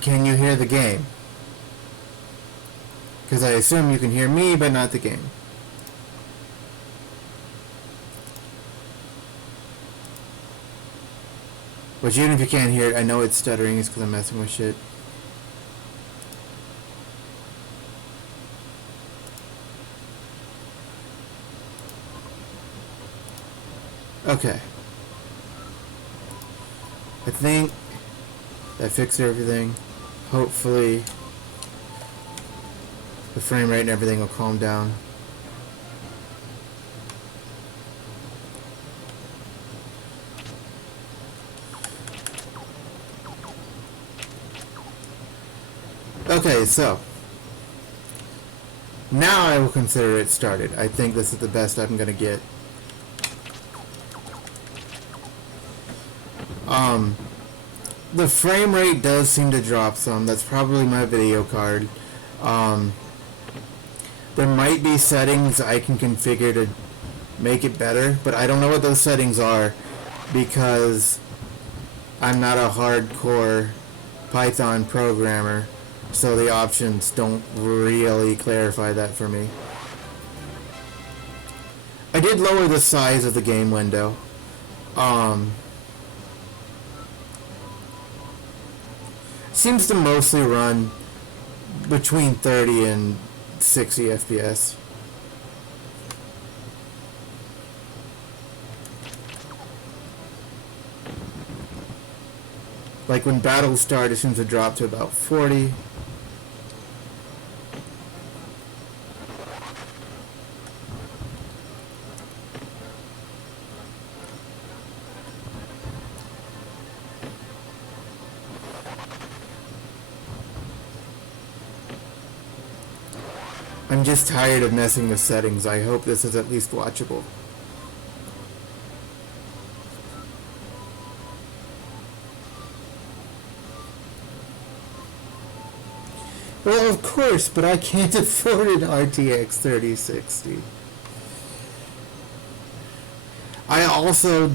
can you hear the game? Because I assume you can hear me, but not the game. Which, even if you can't hear it, I know it's stuttering. It's because I'm messing with shit. Okay. I think I fixed everything. Hopefully the frame rate and everything will calm down. Okay, so now I will consider it started. I think this is the best I'm gonna get. The frame rate does seem to drop some. That's probably my video card. There might be settings I can configure to make it better, but I don't know what those settings are because I'm not a hardcore Python programmer, so the options don't really clarify that for me. I did lower the size of the game window. Seems to mostly run between 30 and 60 FPS. Like when battles start, it seems to drop to about 40. I'm just tired of messing with settings. I hope this is at least watchable. Well, of course, but I can't afford an RTX 3060. I also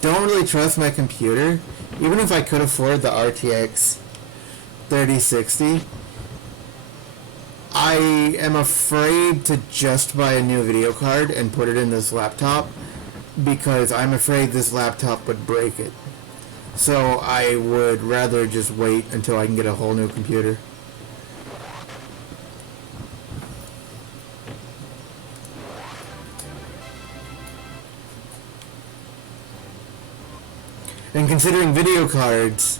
don't really trust my computer. Even if I could afford the RTX 3060, I am afraid to just buy a new video card and put it in this laptop because I'm afraid this laptop would break it. So I would rather just wait until I can get a whole new computer. And considering video cards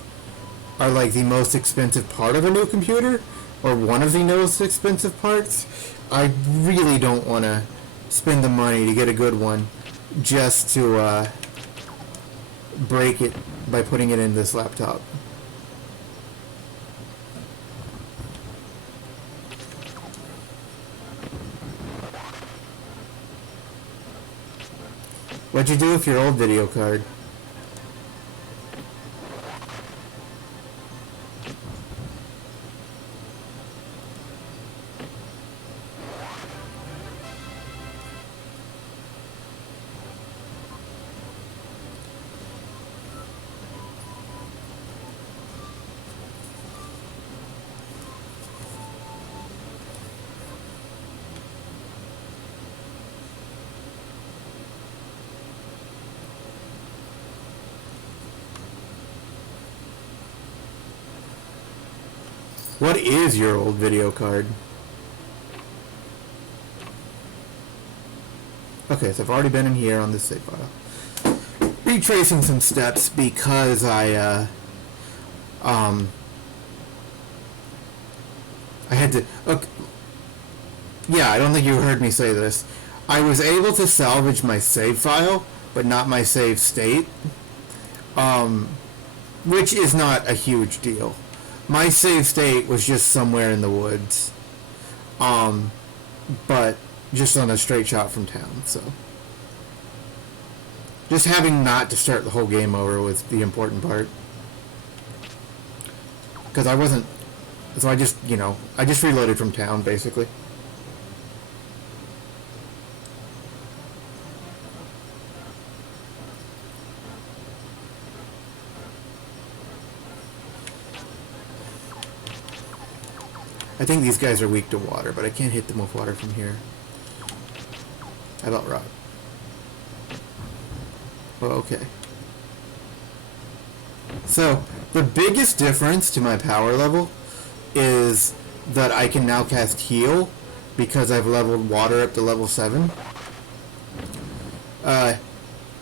are like the most expensive part of a new computer, or one of the most expensive parts, I really don't want to spend the money to get a good one just to break it by putting it in this laptop. What'd you do with your old video card? What is your old video card? Okay, so I've already been in here on this save file. Retracing some steps because I had to... Okay, yeah, I don't think you heard me say this. I was able to salvage my save file, but not my save state. Which is not a huge deal. My save state was just somewhere in the woods. But just on a straight shot from town, so. Just having not to start the whole game over was the important part. Because I wasn't... So I just, I just reloaded from town, basically. I think these guys are weak to water, but I can't hit them with water from here. How about rock? Well, okay. So, the biggest difference to my power level is that I can now cast heal because I've leveled water up to level 7.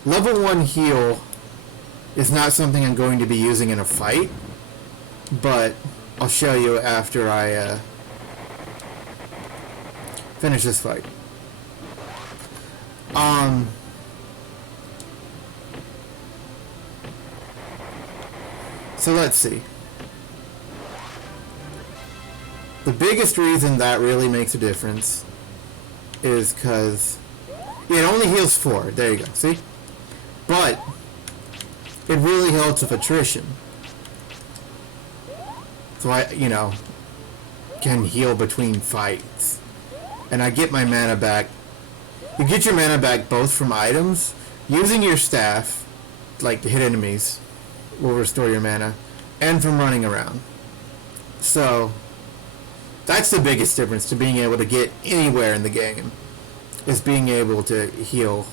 Level 1 heal is not something I'm going to be using in a fight, but I'll show you after I finish this fight. So let's see. The biggest reason that really makes a difference is because it only heals 4. There you go. See? But it really helps with attrition. So I, can heal between fights. And I get my mana back. You get your mana back both from items. Using your staff, like to hit enemies, will restore your mana, and from running around. So that's the biggest difference to being able to get anywhere in the game, is being able to heal.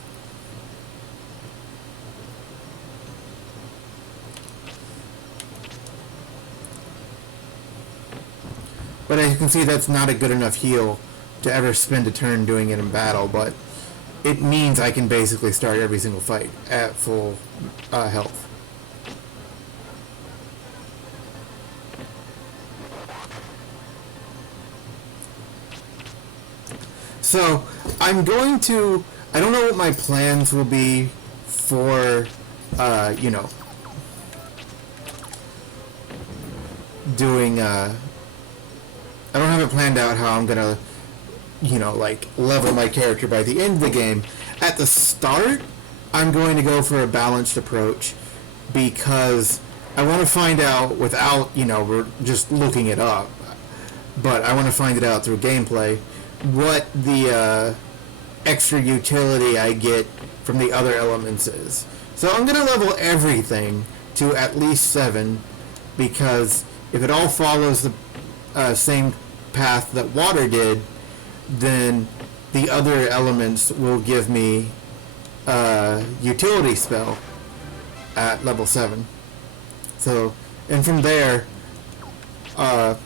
But as you can see, that's not a good enough heal to ever spend a turn doing it in battle, but it means I can basically start every single fight at full health. So, I don't know what my plans will be for, doing, I don't have it planned out how I'm gonna, level my character by the end of the game. At the start, I'm going to go for a balanced approach because I want to find out without, just looking it up, but I want to find it out through gameplay what the extra utility I get from the other elements is. So I'm going to level everything to at least 7 because if it all follows the same path that water did, then the other elements will give me a utility spell at level 7. So, and from there, I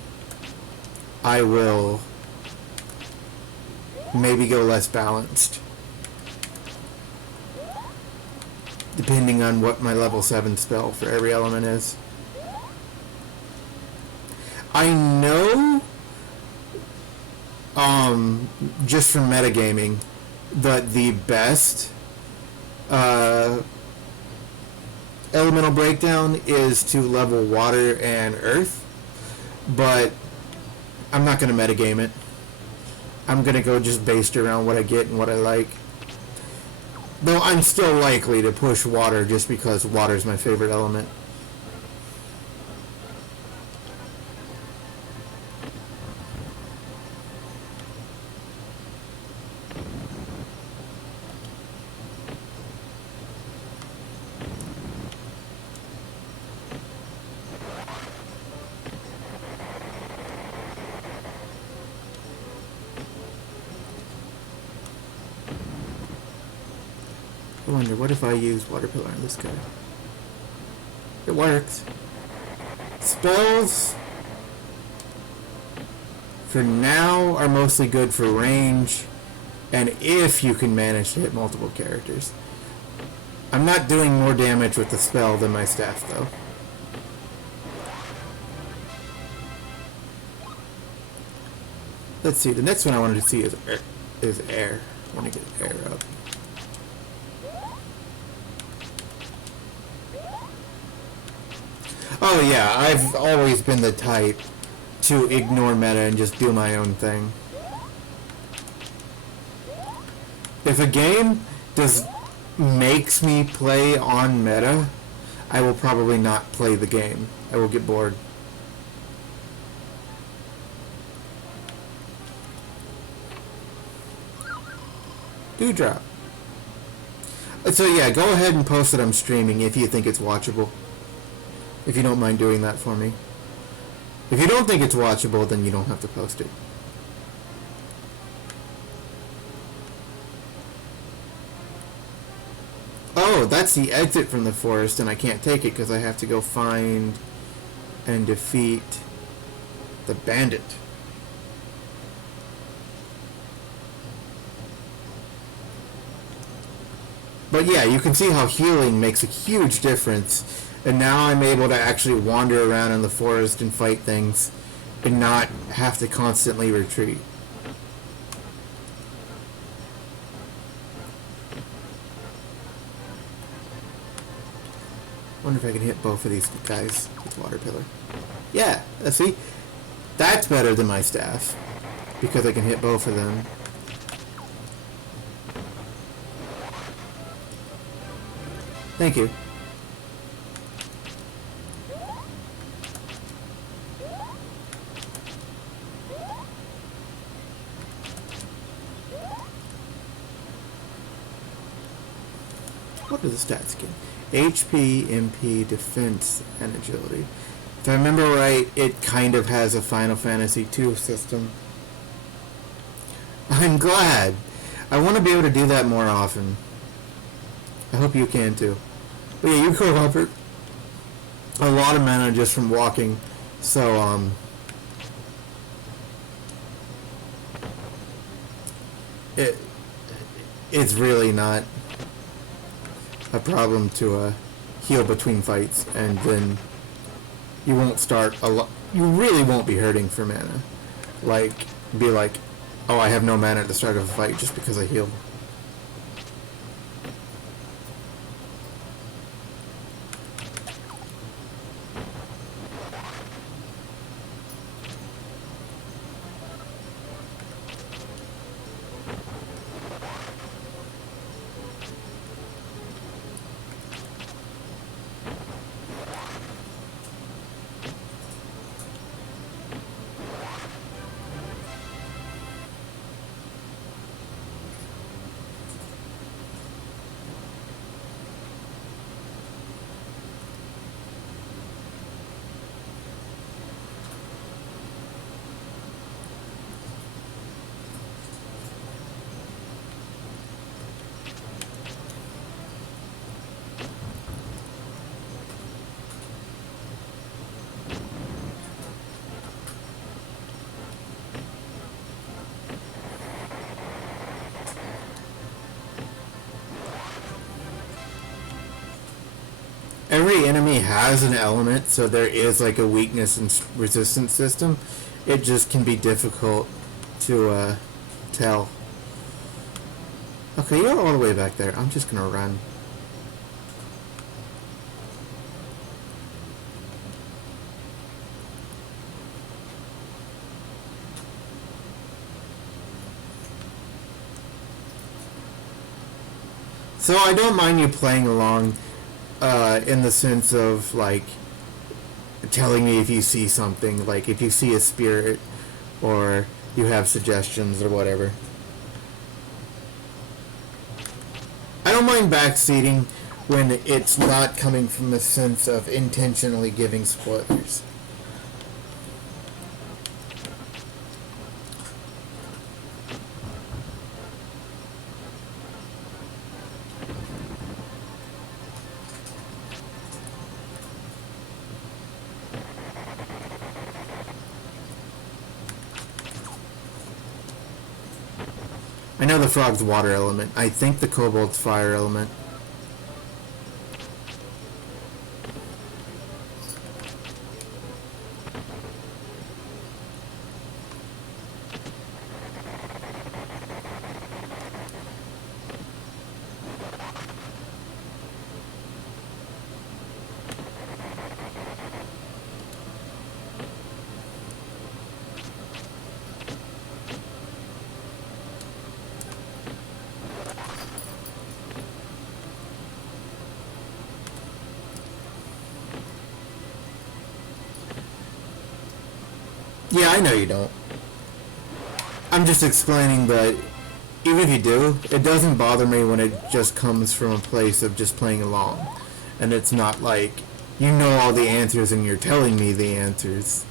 will maybe go less balanced, depending on what my level 7 spell for every element is. I know, just from metagaming, that the best elemental breakdown is to level water and earth, but I'm not going to metagame it. I'm going to go just based around what I get and what I like. Though I'm still likely to push water just because water is my favorite element. I wonder, what if I use Water Pillar on this guy? It works. Spells, for now, are mostly good for range, and if you can manage to hit multiple characters. I'm not doing more damage with the spell than my staff, though. Let's see, the next one I wanted to see is air. I want to get air up. Oh yeah, I've always been the type to ignore meta and just do my own thing. If a game makes me play on meta, I will probably not play the game. I will get bored. Dewdrop. So yeah, go ahead and post that I'm streaming if you think it's watchable. If you don't mind doing that for me. If you don't think it's watchable, then you don't have to post it. Oh, that's the exit from the forest, and I can't take it because I have to go find and defeat the bandit. But yeah, you can see how healing makes a huge difference. And now I'm able to actually wander around in the forest and fight things and not have to constantly retreat. Wonder if I can hit both of these guys with water pillar. Yeah, see? That's better than my staff. Because I can hit both of them. Thank you. What are the stats again? HP, MP, defense, and agility. If I remember right, it kind of has a Final Fantasy II system. I'm glad. I want to be able to do that more often. I hope you can too. But yeah, you could offer a lot of mana just from walking. So, it's really not a problem to heal between fights, and then you won't start a lot. You really won't be hurting for mana. Like, be like, oh, I have no mana at the start of a fight just because I heal. Every enemy has an element, so there is like a weakness and resistance system. It just can be difficult to tell. Okay, you're all the way back there. I'm just gonna run. So I don't mind you playing along in the sense of like telling me if you see something, like if you see a spirit or you have suggestions or whatever. I don't mind backseating when it's not coming from a sense of intentionally giving spoilers. I know the frog's water element. I think the kobold's fire element. Yeah, I know you don't. I'm just explaining that even if you do, it doesn't bother me when it just comes from a place of just playing along. And it's not like, you know all the answers and you're telling me the answers.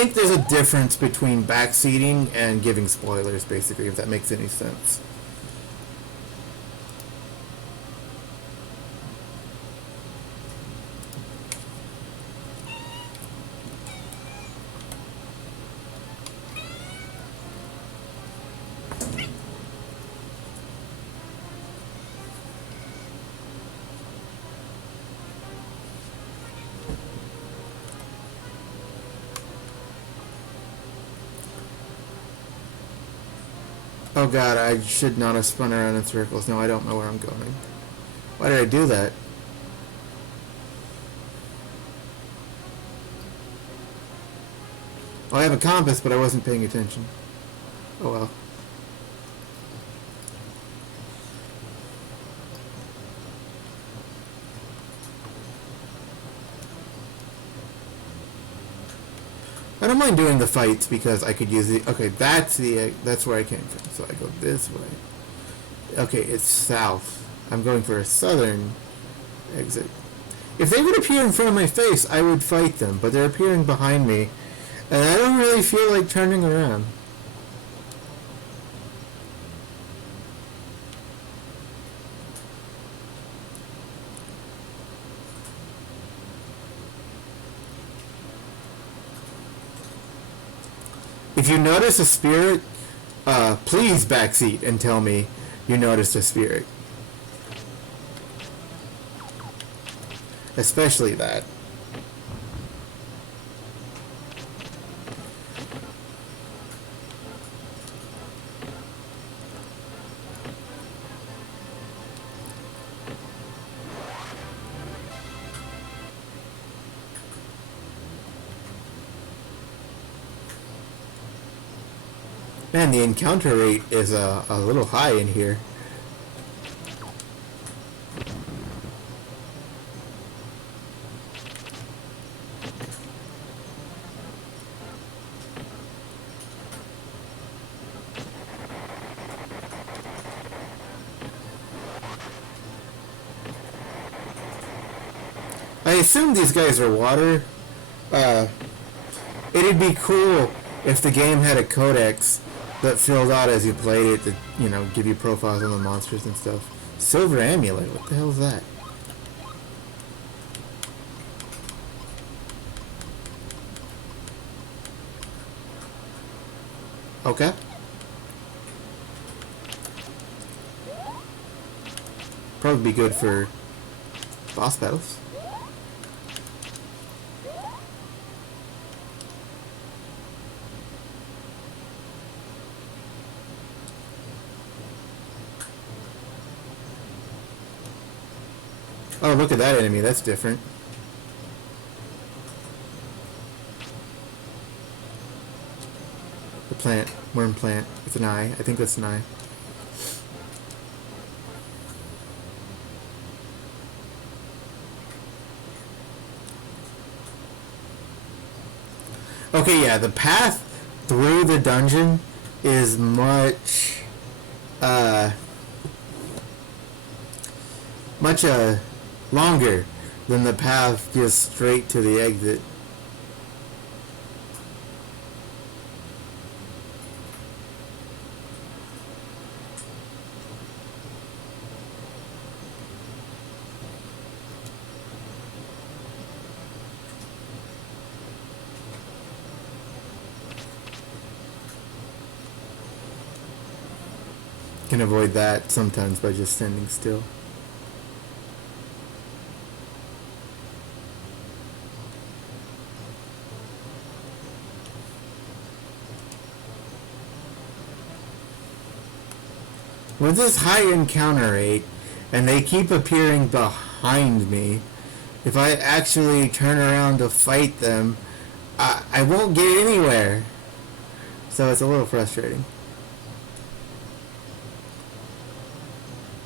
think there's a difference between backseating and giving spoilers, basically, if that makes any sense. Oh god, I should not have spun around in circles. No, I don't know where I'm going. Why did I do that? Well, I have a compass, but I wasn't paying attention. Oh well. I don't mind doing the fights because I could use the... Okay, that's where I came from. So I go this way. Okay, it's south. I'm going for a southern exit. If they would appear in front of my face, I would fight them. But they're appearing behind me. And I don't really feel like turning around. If you notice a spirit, please backseat and tell me you noticed a spirit. Especially that. Man, the encounter rate is a little high in here. I assume these guys are water. It'd be cool if the game had a codex that filled out as you played it to, you know, give you profiles on the monsters and stuff. Silver amulet, what the hell is that? Okay. Probably be good for boss battles. Oh, look at that enemy. That's different. The plant. Worm plant. It's an eye. I think that's an eye. Okay, yeah. The path through the dungeon is much... longer than the path just straight to the exit. Can avoid that sometimes by just standing still. With this high encounter rate, and they keep appearing behind me, if I actually turn around to fight them, I won't get anywhere. So it's a little frustrating.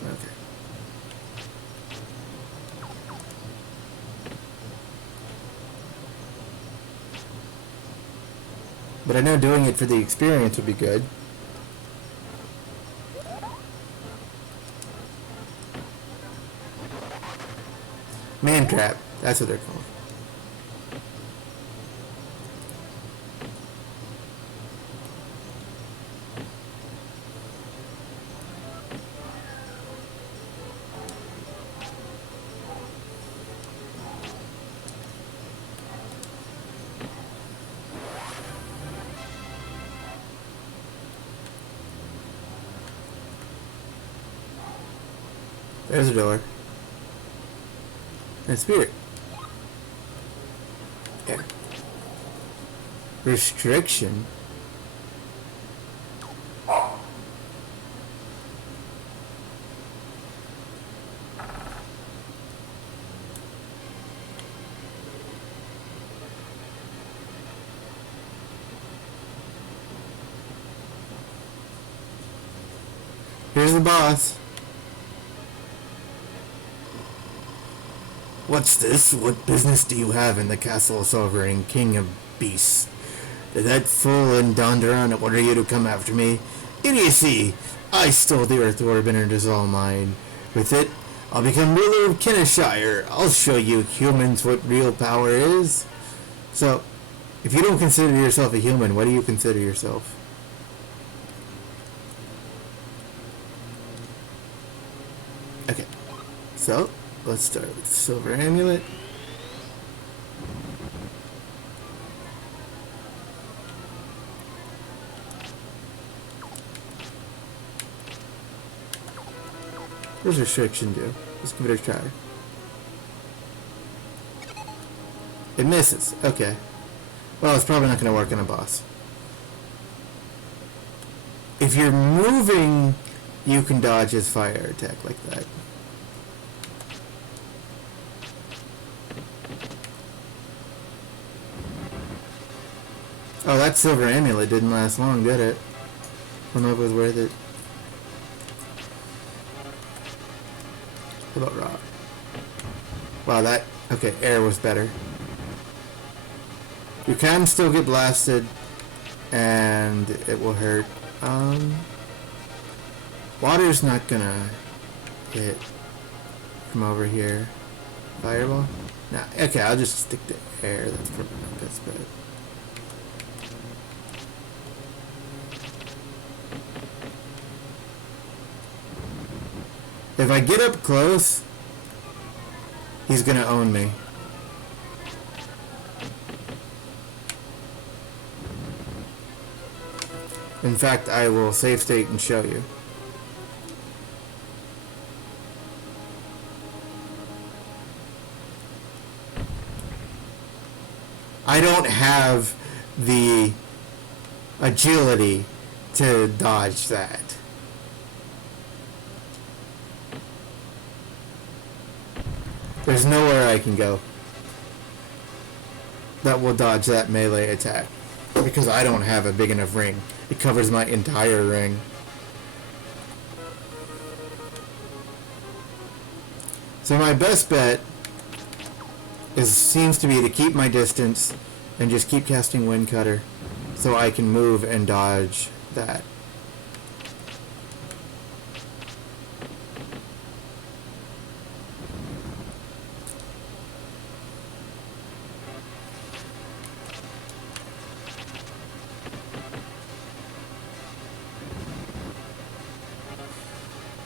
Okay. But I know doing it for the experience would be good. Man trap, that's what they're called. There's a door. And spirit. Yeah. Restriction. Here's the boss. What's this? What business do you have in the castle of sovereign king of beasts? That fool and Donderon order you to come after me? Idiocy! I stole the Earth Orb and it is all mine. With it, I'll become ruler of Kineshire. I'll show you humans what real power is. So, if you don't consider yourself a human, what do you consider yourself? Okay, so let's start with the silver amulet. What does restriction do? Let's give it a try. It misses. Okay. Well, it's probably not going to work on a boss. If you're moving, you can dodge his fire attack like that. Oh, that silver amulet didn't last long, did it? I don't know if it was worth it. How about rock? Wow, that... Okay, air was better. You can still get blasted, and it will hurt. Water's not gonna hit from over here. Fireball? Nah, okay, I'll just stick to air. That's probably my best bet. If I get up close, he's gonna own me. In fact, I will save state and show you. I don't have the agility to dodge that. There's nowhere I can go that will dodge that melee attack because I don't have a big enough ring. It covers my entire ring. So my best bet seems to be to keep my distance and just keep casting Wind Cutter so I can move and dodge that.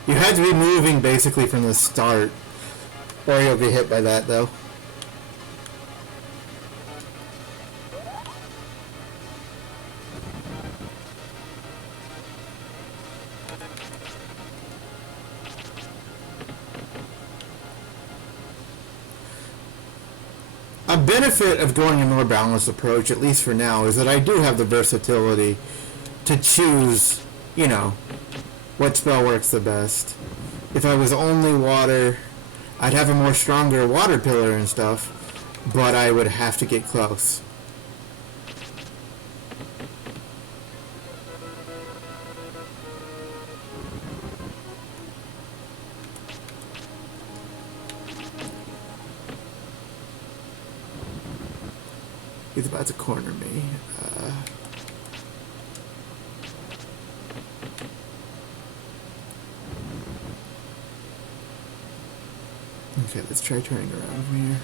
You had to be moving basically from the start, or you'll be hit by that though. A benefit of going a more balanced approach, at least for now, is that I do have the versatility to choose, you know, what spell works the best. If I was only water, I'd have a more stronger water pillar and stuff, but I would have to get close. He's about to corner me. Okay, let's try turning around from here.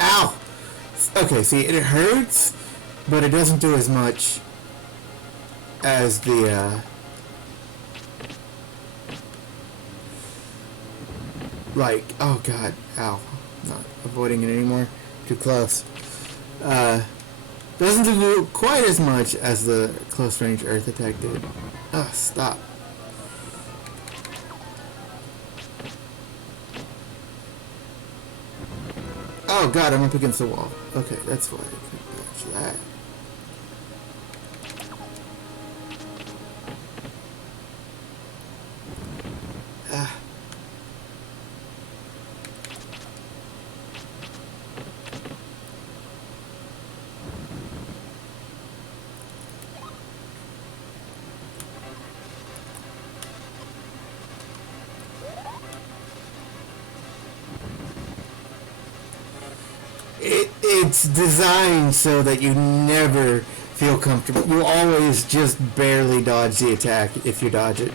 Ow! Okay, see, it hurts, but it doesn't do as much as the like, oh god, ow, not avoiding it anymore, too close. Doesn't do quite as much as the close range earth attack did. Ugh, stop. Oh god, I'm up against the wall. Okay, that's why I couldn't dodge that. Ah. It's designed so that you never feel comfortable. You always just barely dodge the attack if you dodge it.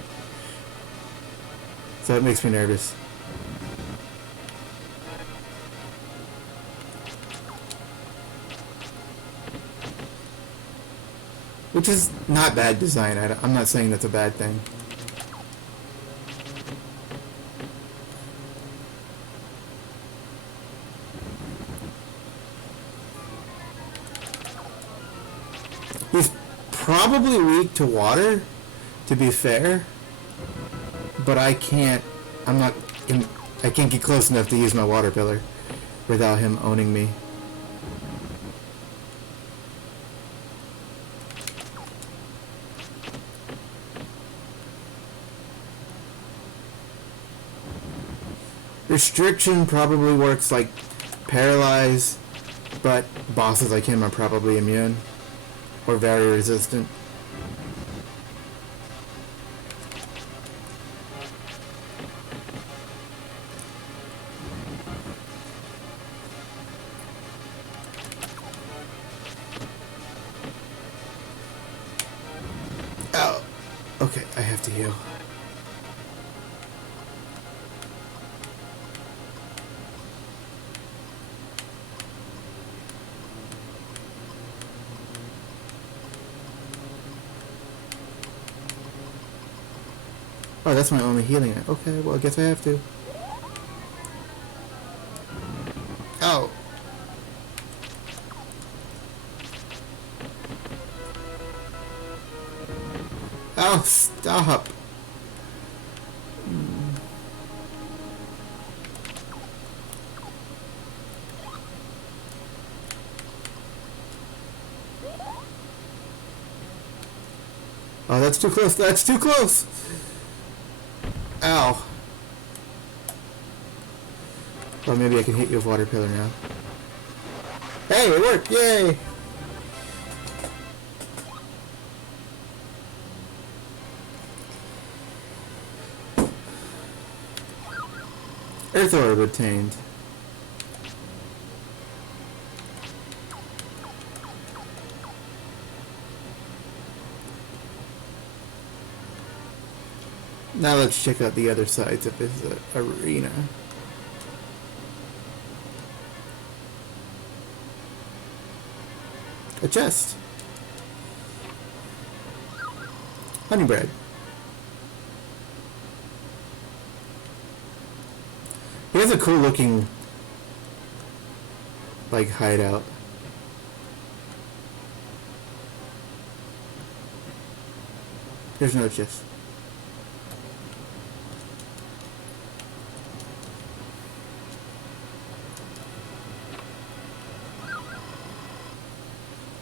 So it makes me nervous. Which is not bad design. I'm not saying that's a bad thing. He's probably weak to water, to be fair. But I can't get close enough to use my water pillar without him owning me. Restriction probably works like paralyze, but bosses like him are probably immune or very resistant. Oh, okay, I have to heal. Oh, that's my only healing. Okay, well, I guess I have to. Oh. Oh, stop. Oh, that's too close. That's too close. Ow. Well, maybe I can hit you with water pillar now. Hey, it worked! Yay! Earth orb obtained. Now let's check out the other sides of this arena. A chest. Honey bread. He has a cool looking, like, hideout. There's no chest.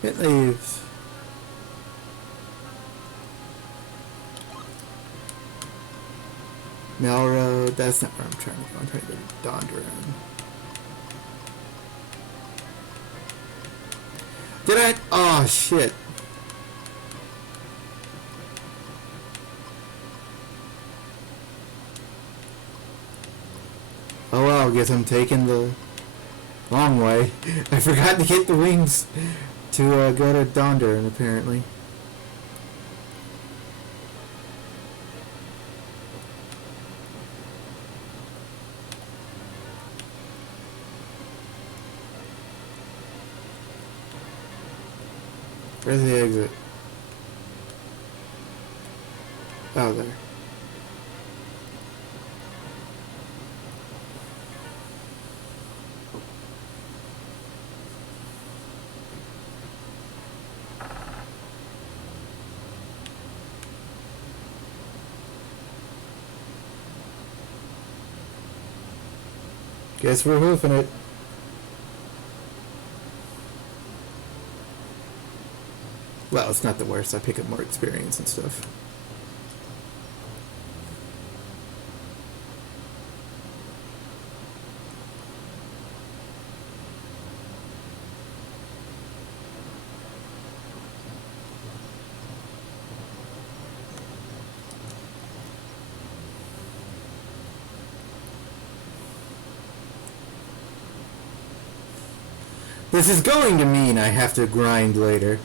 It leaves. Mel Road, that's not where I'm trying to go. I'm trying to go to Donderan. Did I? Oh, shit. Oh well, I guess I'm taking the long way. I forgot to get the wings to go to Donderan, apparently. Where's the exit? Oh, there. Guess we're hoofing it. Well, it's not the worst. I pick up more experience and stuff. This is going to mean I have to grind later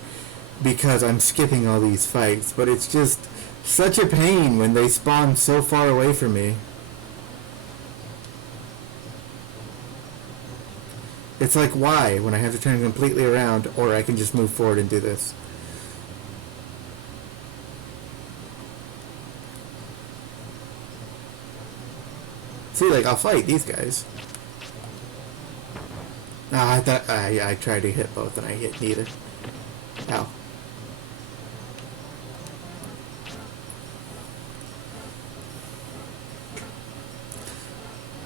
because I'm skipping all these fights, but it's just such a pain when they spawn so far away from me. It's like, why, when I have to turn completely around, or I can just move forward and do this. See, like, I'll fight these guys. Ah, I thought I tried to hit both and I hit neither. Ow.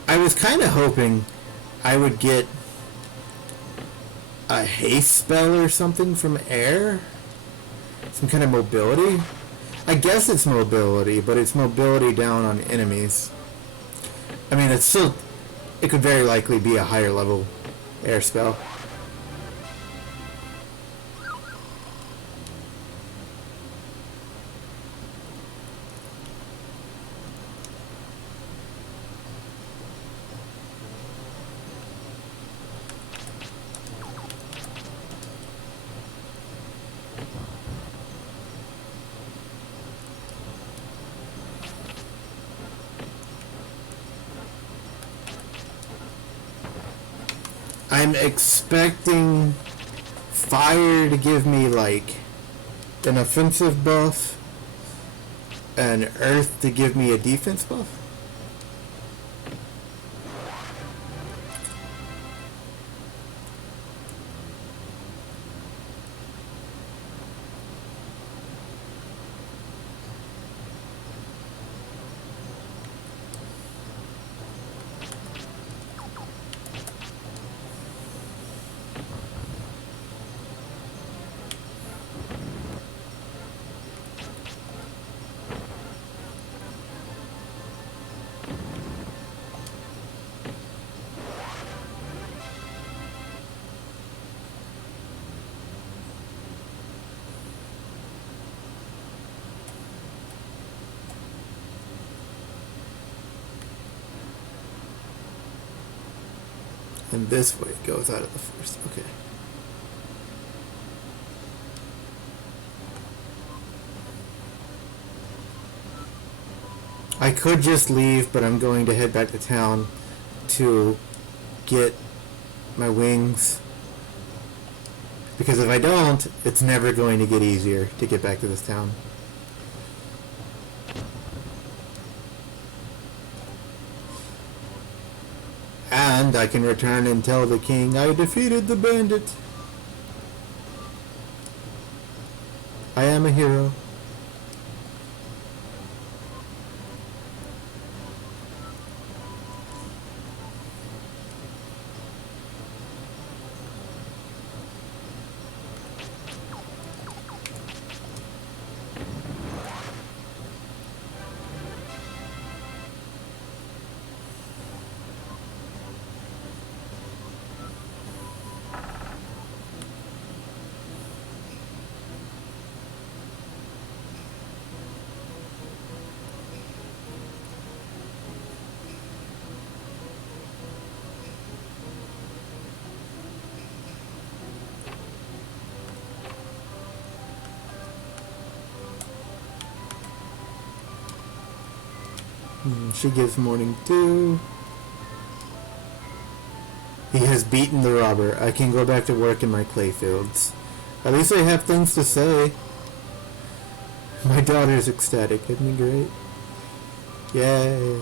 I was kind of hoping I would get a haste spell or something from air. Some kind of mobility. I guess it's mobility, but it's mobility down on enemies. I mean, it's still... It could very likely be a higher level air spell. I'm expecting fire to give me like an offensive buff and earth to give me a defense buff. And this way it goes out of the first. Okay. I could just leave, but I'm going to head back to town to get my wings. Because if I don't, it's never going to get easier to get back to this town. And I can return and tell the king I defeated the bandit. I am a hero. She gives morning dew. He has beaten the robber. I can go back to work in my clay fields. At least I have things to say. My daughter's ecstatic. Isn't it great? Yay.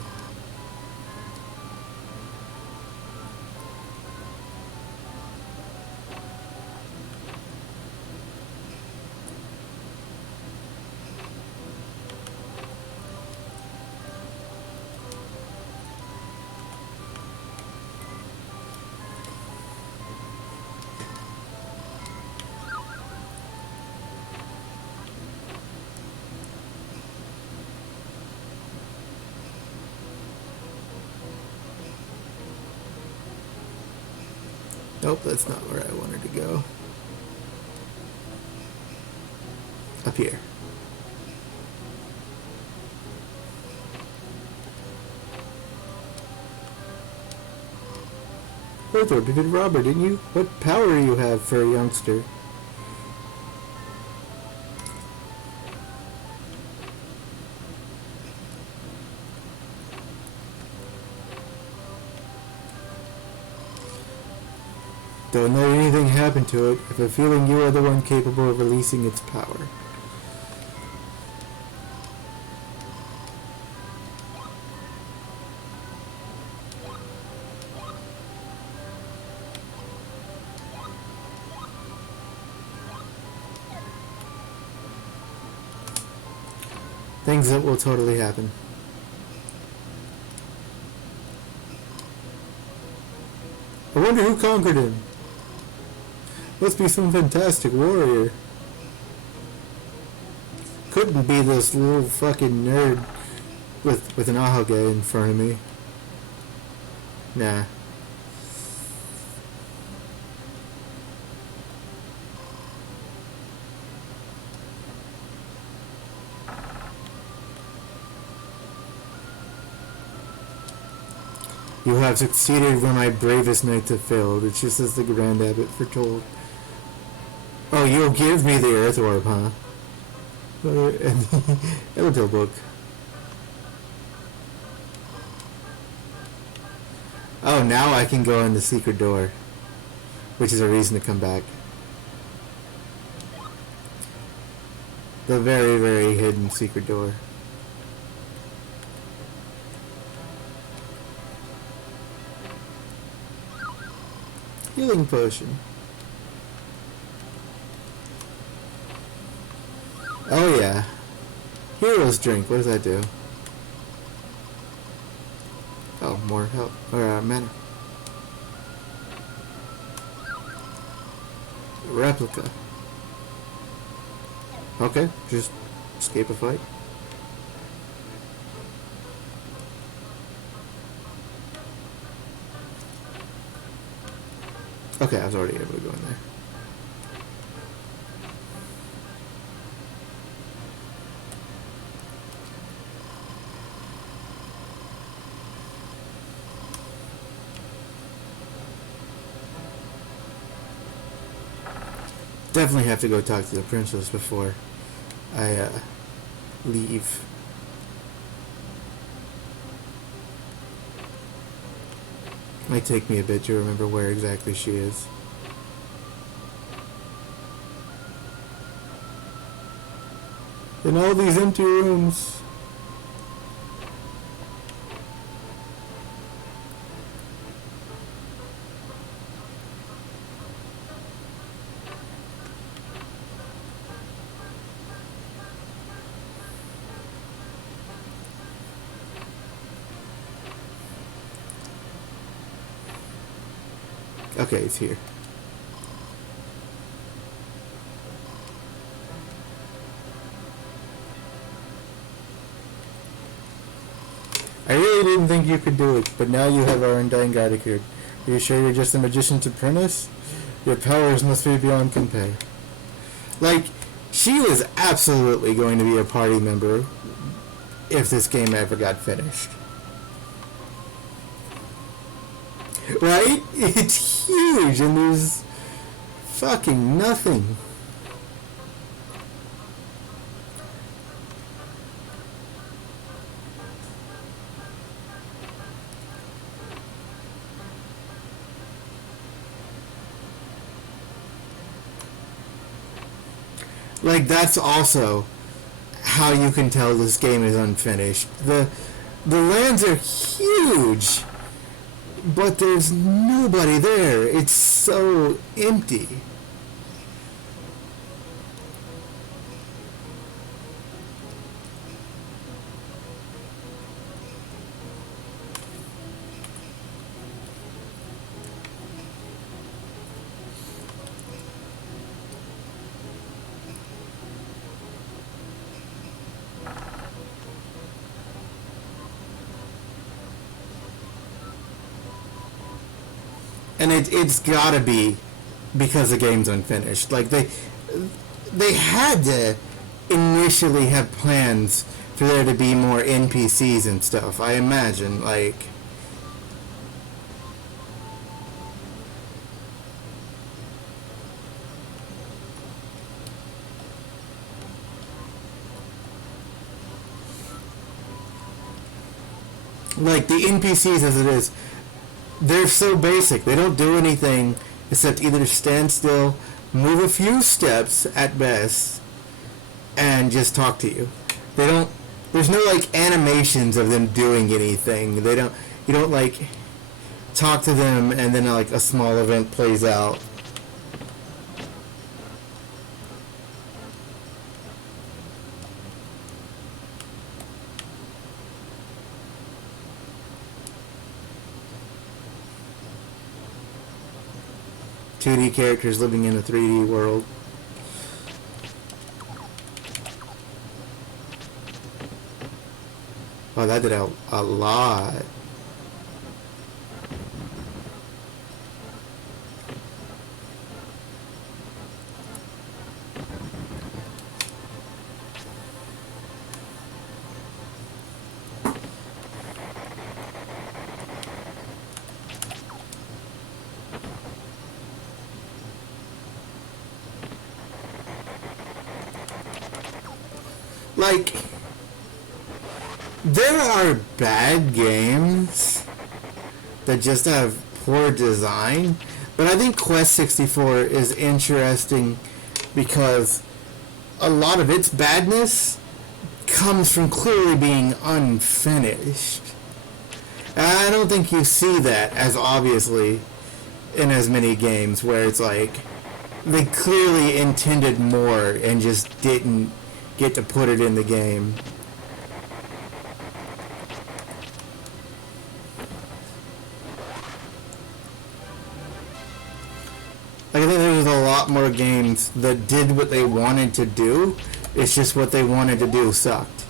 Nope, that's not where I wanted to go. Up here. Arthur, you did robber, didn't you? What power you have for a youngster? Don't know anything happened to it. I have a feeling you are the one capable of releasing its power. Things that will totally happen. I wonder who conquered him. Must be some fantastic warrior. Couldn't be this little fucking nerd with an Ahage in front of me. Nah. You have succeeded where my bravest knights have failed. It's just as the Grand Abbot foretold. Oh, you'll give me the Earth Orb, huh? Elemental book. Oh, now I can go in the secret door, which is a reason to come back. The very, very hidden secret door. Healing potion. Oh yeah. Hero's drink. What does that do? Oh, more health. Or mana. Replica. Okay, just escape a fight. Okay, I was already able to go in there. Definitely have to go talk to the princess before I leave. Might take me a bit to remember where exactly she is. In all these empty rooms. Okay, it's here. I really didn't think you could do it, but now you have our undying gratitude. Are you sure you're just a magician's apprentice? Your powers must be beyond compare. Like, she was absolutely going to be a party member if this game ever got finished. Right? It's huge and there's fucking nothing. Like, that's also how you can tell this game is unfinished. The lands are huge, but there's nobody there. It's so empty. and it's gotta be because the game's unfinished. Like they had to initially have plans for there to be more NPCs and stuff. I imagine, like the NPCs as it is, they're so basic. They don't do anything except either stand still, move a few steps at best, and just talk to you. They don't. There's no like animations of them doing anything. They don't. You don't like talk to them and then like a small event plays out. ...2D characters living in a 3D world. Oh, that did a lot. Like, there are bad games that just have poor design, but I think Quest 64 is interesting because a lot of its badness comes from clearly being unfinished. And I don't think you see that as obviously in as many games where it's like they clearly intended more and just didn't get to put it in the game. Like, I think there's a lot more games that did what they wanted to do. It's just what they wanted to do sucked.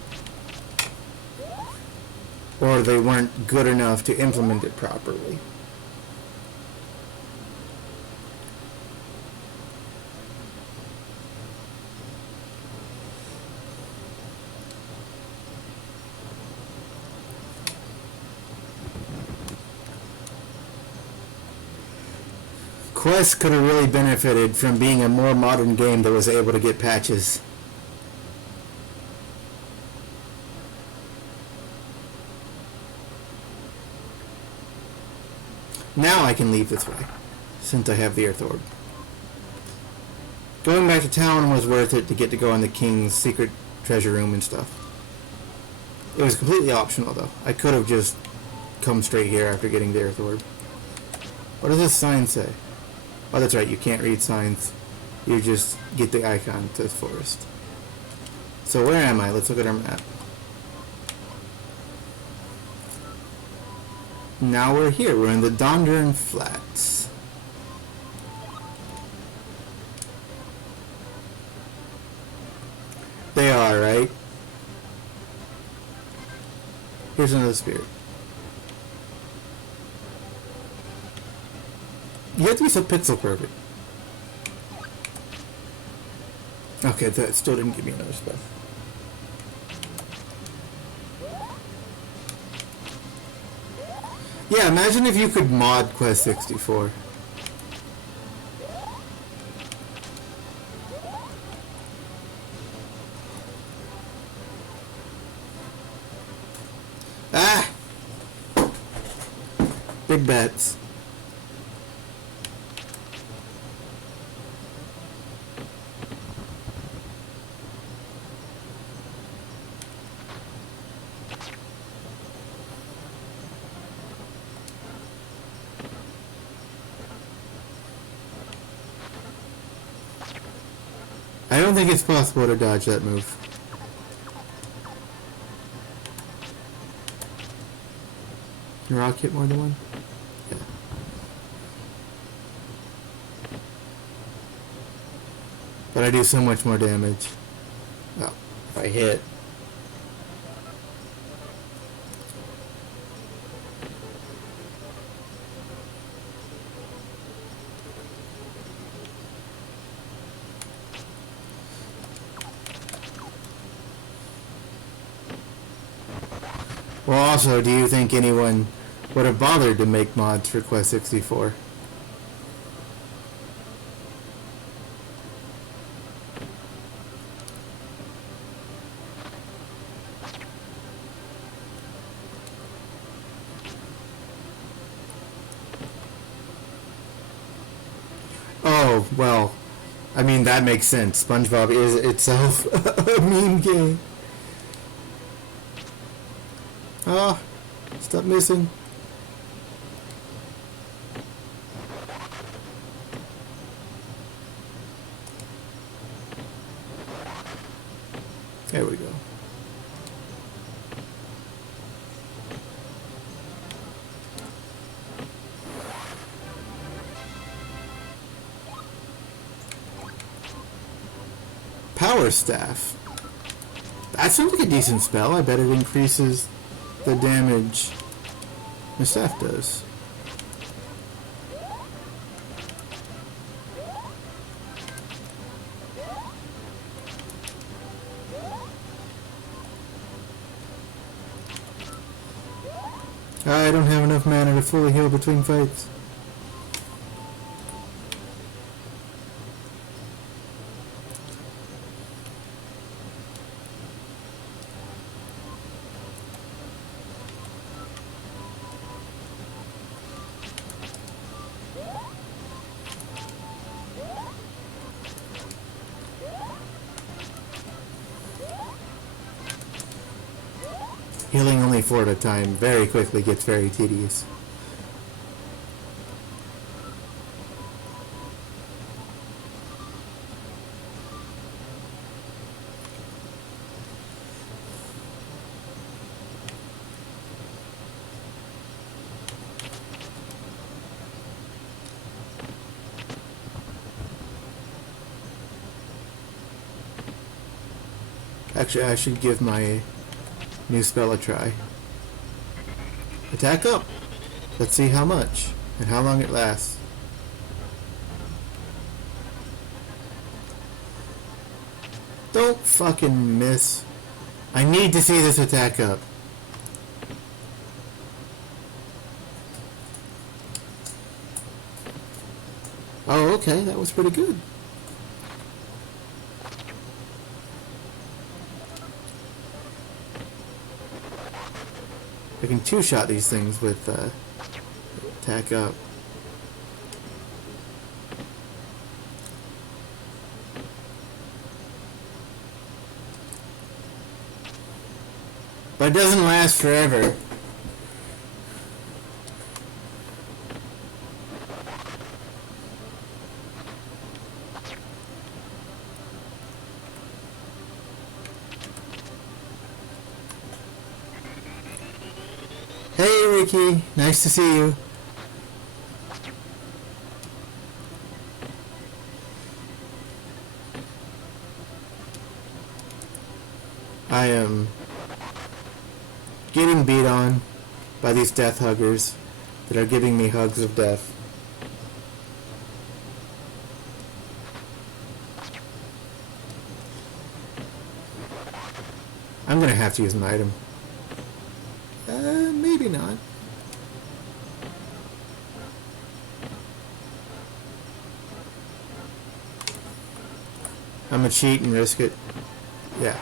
Or they weren't good enough to implement it properly. Quest could have really benefited from being a more modern game that was able to get patches. Now I can leave this way, since I have the Earth Orb. Going back to town was worth it to get to go in the King's secret treasure room and stuff. It was completely optional though. I could have just come straight here after getting the Earth Orb. What does this sign say? Oh, that's right, you can't read signs. You just get the icon to the forest. So where am I? Let's look at our map. Now we're here. We're in the Dondurn Flats. They are, right? Here's another spirit. You have to be so pixel perfect. Okay, that still didn't give me another spell. Yeah, imagine if you could mod Quest 64. Ah! Big bets. I don't think it's possible to dodge that move. Can rock hit more than one? Yeah. But I do so much more damage. Oh, if I hit. Well, also, do you think anyone would have bothered to make mods for Quest 64? Oh, well, I mean, that makes sense. SpongeBob is itself a meme game. Ah, stop missing. There we go. Power Staff. That sounds like a decent spell. I bet it increases the damage the staff does. I don't have enough mana to fully heal between fights. Healing only 4 at a time very quickly gets very tedious. Actually, I should give my new spell a try. Attack up! Let's see how much and how long it lasts. Don't fucking miss. I need to see this attack up. Oh, okay, that was pretty good. I can two-shot these things with attack up. But it doesn't last forever. Hey Ricky, nice to see you. I am getting beat on by these death huggers that are giving me hugs of death. I'm gonna have to use an item. Maybe not. I'm gonna cheat and risk it. Yeah.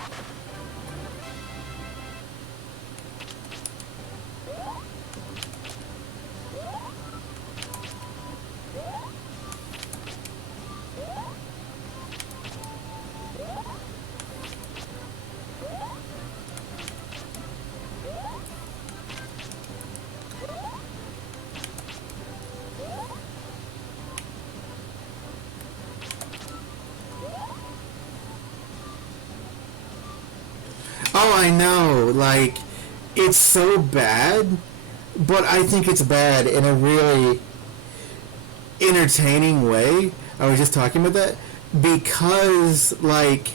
Oh, I know, like, it's so bad, but I think it's bad in a really entertaining way. I was just talking about that, because, like,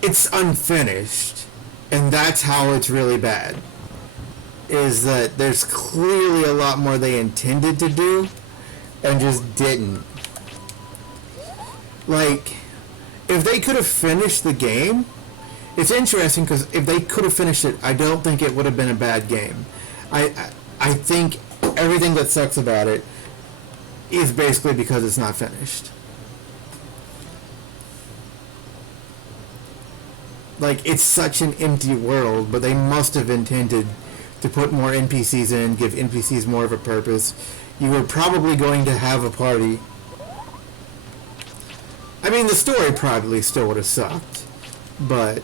it's unfinished, and that's how it's really bad, is that there's clearly a lot more they intended to do, and just didn't. Like, if they could have finished the game, It's interesting because if they could have finished it, I don't think it would have been a bad game. I think everything that sucks about it is basically because it's not finished. Like, it's such an empty world, but they must have intended to put more NPCs in, give NPCs more of a purpose. You were probably going to have a party. I mean, the story probably still would have sucked, but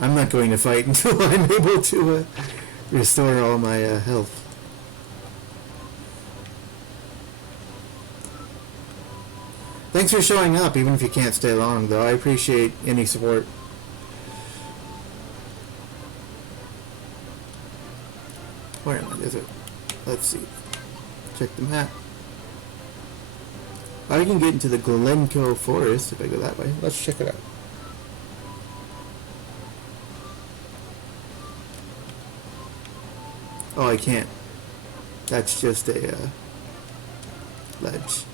I'm not going to fight until I'm able to restore all my health. Thanks for showing up, even if you can't stay long, though. I appreciate any support. Where am I? Is it? Let's see. Check the map. I can get into the Glencoe Forest if I go that way. Let's check it out. Oh, I can't. That's just a ledge.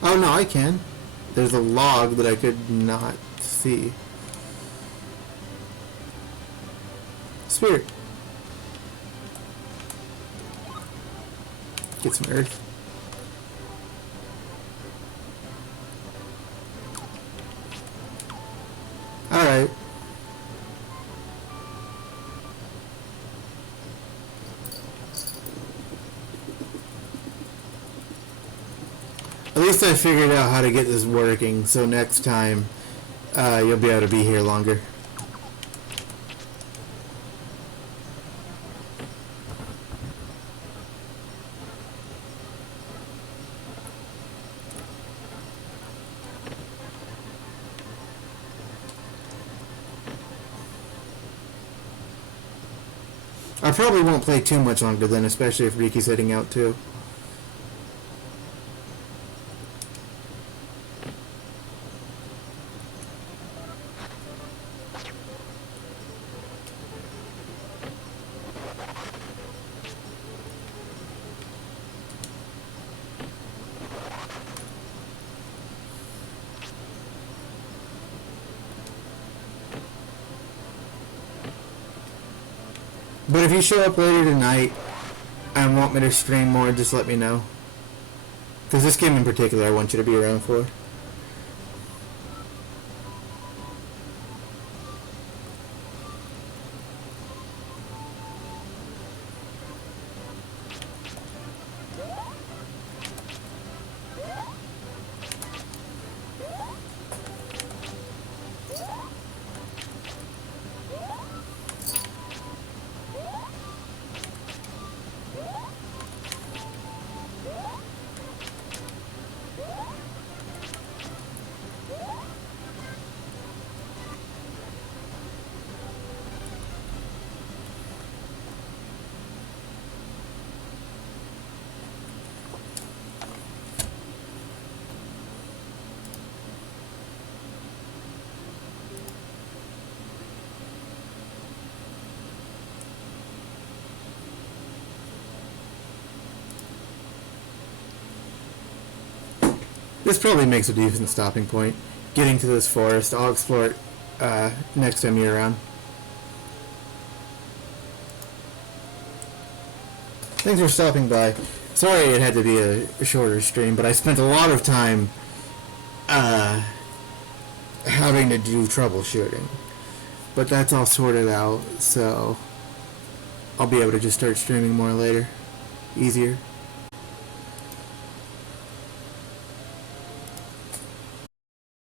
Oh no, I can. There's a log that I could not see. Spirit. Get some earth. Alright. At least I figured out how to get this working, so next time you'll be able to be here longer. I probably won't play too much longer then, especially if Riki's heading out too. But if you show up later tonight and want me to stream more, just let me know. Because this game in particular I want you to be around for. This probably makes a decent stopping point. Getting to this forest, I'll explore it next time you're around. Thanks for stopping by. Sorry it had to be a shorter stream, but I spent a lot of time having to do troubleshooting. But that's all sorted out, so I'll be able to just start streaming more later. Easier.